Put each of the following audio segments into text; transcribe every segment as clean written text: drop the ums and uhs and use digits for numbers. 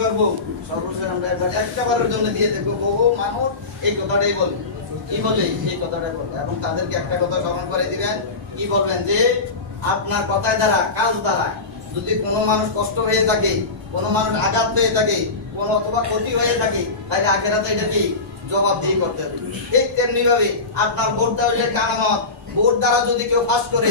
করবো সর্বশেষ আমরা একবার একটাবারের জন্য দিয়ে দেখবো বহু মানুষ এই কথাটাই বলে কি বলে এই কথাটাই বলে এবং তাদেরকে একটা কথা স্মরণ করে দিবেন কি বলবেন যে আপনার কথায় দ্বারা কাজ দ্বারা যদি কোনো মানুষ কষ্ট হয়ে থাকে কোনো মানুষ আঘাত পেয়ে থাকে কোনো অথবা ক্ষতি হয়ে থাকে তাহলে আখেরাতে এটা কি জবাবদিহি করতে হবে ঠিক তেমনি ভাবে আপনার ভোট দেওয়ার যে কারামত ভোট দ্বারা যদি কেউ ফাঁস করে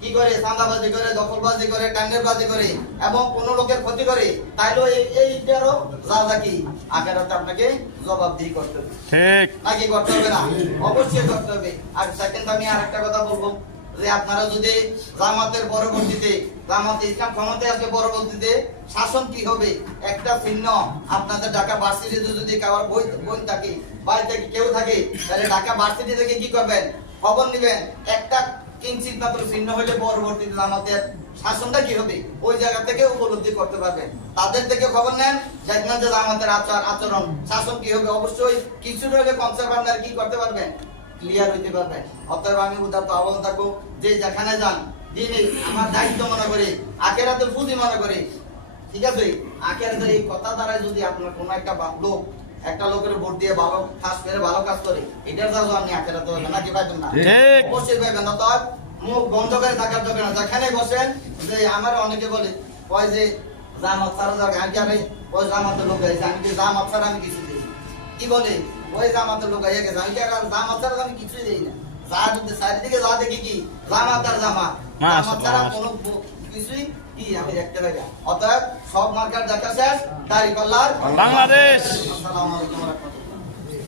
কি করে চাঁদাবাজি করে দখলবাজি করে টেন্ডারবাজি করে এবং কোন লোকের ক্ষতি করে তাইলে এইটারও যা কি আখেরাতে আপনাকে জবাবদিহি করতে হবে ঠিক নাকি করতে হবে না অবশ্যই করতে হবে আর সেকেন্ড আমি আরেকটা কথা বলবো যে আপনারা যদি জামাতের পরবর্তীতে জামাতে ইসলাম ক্ষমতায় আসবে পরবর্তীতে শাসন কি হবে একটা চিহ্ন আপনাদের ঢাকা ভার্সিটিতে যদি কারোর বই থাকে বাড়িতে কেউ থাকে তাহলে ঢাকা ভার্সিটি থেকে কি করবেন খবর নেবেন একটা কিঞ্চিত মাত্র চিহ্ন হলে পরবর্তীতে জামাতের শাসনটা কি হবে ওই জায়গা থেকে উপলব্ধি করতে পারবেন তাদের থেকে খবর নেন দেখবেন যে জামাতের আচরণ শাসন কি হবে অবশ্যই কিছুটা হলে কনসেপ্ট আপনারা কি করতে পারবেন ক্লিয়ার হইতে পারবেন অতএব আমি উদাত্ত আহ্বান থাকবো যে যেখানে যান দিনে আমার দায়িত্ব মনে করে আখেরাতে পুঁজি মনে করে ঠিক আছে আখেরাতে এই কথা দ্বারা যদি আপনার কোনো একটা লোক একটা লোকের ভোট দিয়ে ভালো কাজ করে ভালো কাজ করে এটার জন্য আপনি আখেরাতে হবে নাকি পাইবেন না অবশ্যই পাইবেন অতএব মুখ বন্ধ করে থাকার দরকার না যেখানে বসেন যে আমার অনেকে বলে কয় যে জামাত ছাড়া দরকার আমি আরে ওই জামাতের লোক আছে আমি কি জামাত ছাড়া আমি কিছু দিই কি বলে ওই জামাতের লোক হয়ে গেছে আমি কি আর জামাত ছাড়া আমি কিছুই দিই না যা চারিদিকে যা দেখি কি জামাত আর জামাত জামাত ছাড়া কোনো কিছুই কি আমি দেখতে পাই না অতএব সব মার্কার দেখা শেষ দাঁড়িপাল্লার বাংলাদেশ আসসালামু আলাইকুম ওয়া রাহমাতুল্লাহ